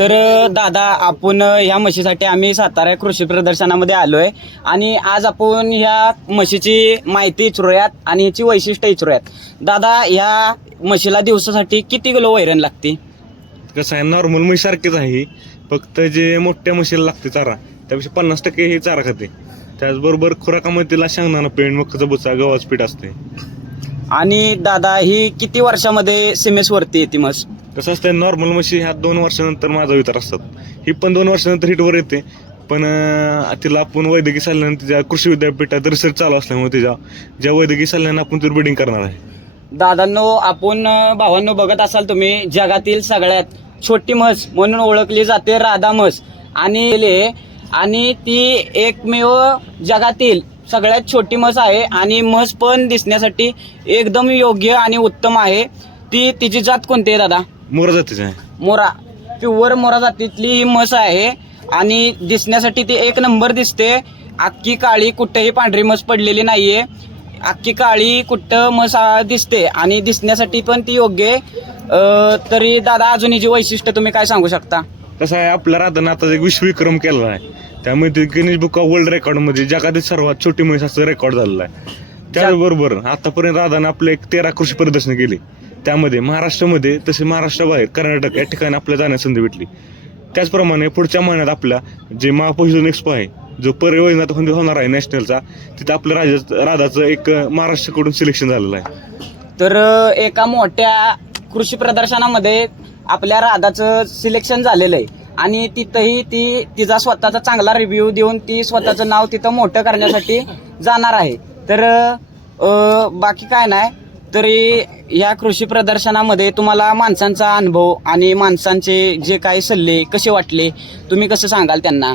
तर दादा आपण ह्या म्हशीसाठी आम्ही सातारा कृषी प्रदर्शनामध्ये आलो आहे आणि आज आपण ह्या म्हशीची माहिती विचारूयात आणि ह्याची वैशिष्ट्य विचारूयात. दादा ह्या म्हशीला दिवसासाठी किती किलो वैरण लागते? कसं आहे, नॉर्मल म्हशी सारखीच आहे, फक्त जे मोठ्या म्हशीला लागते चारा त्यापेक्षा 50% हे चारा खाते. त्याचबरोबर खुराकामध्ये तिला शेंगदाणा पेंड, मकाचा बुचा, गव्हाचं पीठ असते. आणि दादा ही किती वर्षामध्ये सिमेसवरती येते म्हस? कसं असतं, नॉर्मल म्हशी ह्या 2 वर्षानंतर माझा विचार असतात. ही पण 2 वर्षानंतर हिटवर येते, पण तिला आपण वैद्यकीय सल्ल्यानं तिच्या कृषी विद्यापीठात रिसर्च चालू असल्यामुळे तिच्या ज्या वैद्यकीय सल्ल्यानं आपण ती ब्रीडिंग करणार आहे. दादांनो, आपण भावांनो बघत असाल तुम्ही, जगातील सगळ्यात छोटी म्हस म्हणून ओळखली जाते राधा म्हस आणि ती एकमेव जगातील सगळ्यात छोटी म्हस आहे आणि म्हस पण दिसण्यासाठी एकदम योग्य आणि उत्तम आहे. तिची जात कोणती आहे दादा? मोरा जातीची आहे. मोरा, प्युअर मोरा जातीतली ही म्हस आहे आणि दिसण्यासाठी ती एक नंबर दिसते. अख्खी काळी, कुठेही पांढरी म्हस पडलेली नाहीये. अख्खी काळी कुठं म्हस दिसते आणि दिसण्यासाठी पण ती योग्य आहे. तरी दादा अजून हिची वैशिष्ट्य तुम्ही काय सांगू शकता? कसं आहे, आपल्या राधानं आता एक विश्वविक्रम केलेला आहे, त्यामुळे ते गिनीज बुक ऑफ वर्ल्ड रेकॉर्डमध्ये जगातील सर्वात छोटी म्हैस असं रेकॉर्ड झालेला आहे. त्याचबरोबर आतापर्यंत राधानं आपले 13 कृषी प्रदर्शन केली, त्यामध्ये महाराष्ट्रामध्ये तसे महाराष्ट्राबाहेर कर्नाटक या ठिकाणी आपल्याला जाण्यास संधी भेटली. त्याचप्रमाणे पुढच्या महिन्यात आपल्या जे महापशुधन एक्सपो आहे, जो परिवहनात होणार आहे नॅशनलचा, तिथं आपल्या राधाचं एक महाराष्ट्राकडून सिलेक्शन झालेलं आहे. तर एका मोठ्या कृषी प्रदर्शनामध्ये आपल्या राधाचं सिलेक्शन झालेलं आहे आणि तिथंही ती तिचा स्वतःचा चांगला रिव्ह्यू देऊन ती स्वतःचं नाव तिथं मोठं करण्यासाठी जाणार आहे. तर बाकी काय नाही. तरी या कृषी प्रदर्शनामध्ये तुम्हाला माणसांचा अनुभव आणि माणसांचे जे काही सल्ले कसे वाटले, तुम्ही कसं सांगाल त्यांना?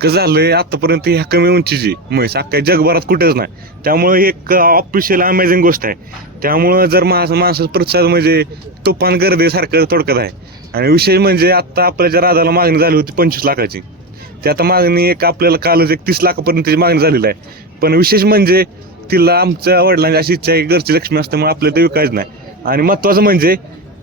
कसं झालंय, आतापर्यंत ह्या कमी उंचीची म्हैस अख्ख्या जगभरात कुठेच नाही, त्यामुळे एक ऑफिशियल अमेझिंग गोष्ट आहे. त्यामुळं जर माणसाचा प्रतिसाद म्हणजे तुफान गर्दीसारखं थोडक्यात आहे. आणि विशेष म्हणजे आत्ता आपल्याच्या राधाला मागणी झाली होती 25 लाखाची, ती आता मागणी आपल्याला कालच 30 लाखापर्यंतची मागणी झालेली आहे. पण विशेष म्हणजे तिला आमच्या वडिलांची अशी इच्छा आहे, घरची लक्ष्मी असल्यामुळे आपल्याला ते विकायचं नाही. आणि महत्त्वाचं म्हणजे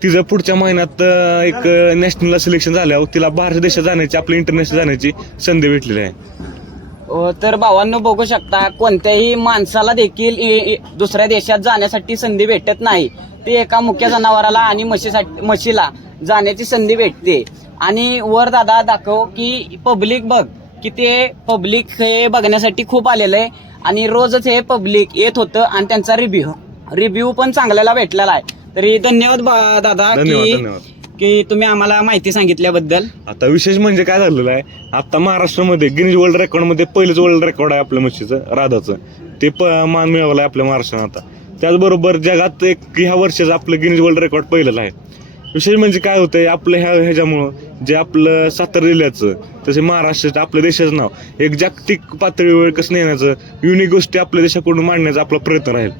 तिचं पुढच्या महिन्यात एक नॅशनलला सिलेक्शन झाल्यावर तिला बाहेरच्या देशात जाण्याची, आपल्या इंटरनॅशनल जाण्याची संधी भेटलेली आहे. तर भावांनो बघू शकता, कोणत्याही माणसाला देखील दुसऱ्या देशात जाण्यासाठी संधी भेटत नाही. ती एका मुख्य जनावराला आणि म्हशीला जाण्याची संधी भेटते. आणि वर दादा दाखव की पब्लिक बघ, की ते पब्लिक हे बघण्यासाठी खूप आलेलं आहे आणि रोजच हे पब्लिक येत होतं आणि त्यांचा रिव्ह्यू पण चांगल्याला भेटलेला आहे. तरी धन्यवाद दादा की तुम्ही आम्हाला माहिती सांगितल्याबद्दल. आता विशेष म्हणजे काय झालेलं आहे, आता महाराष्ट्रामध्ये गिनीज वर्ल्ड रेकॉर्डमध्ये पहिलेच वर्ल्ड रेकॉर्ड आहे आपल्या म्हशीचं, राधाचं. ते मान मिळवलं आहे आपल्या महाराष्ट्रानं आता. त्याचबरोबर जगात एक ह्या वर्षाचं आपलं गिनीज वर्ल्ड रेकॉर्ड पहिलेलं आहे. विशेष म्हणजे काय होतंय, आपलं ह्याच्यामुळं जे आपलं सातारा जिल्ह्याचं तसे महाराष्ट्राचं आपल्या देशाचं नाव एक जागतिक पातळीवर कसं नेण्याचं, युनिक गोष्टी आपल्या देशाकडून मांडण्याचा आपला प्रयत्न राहील.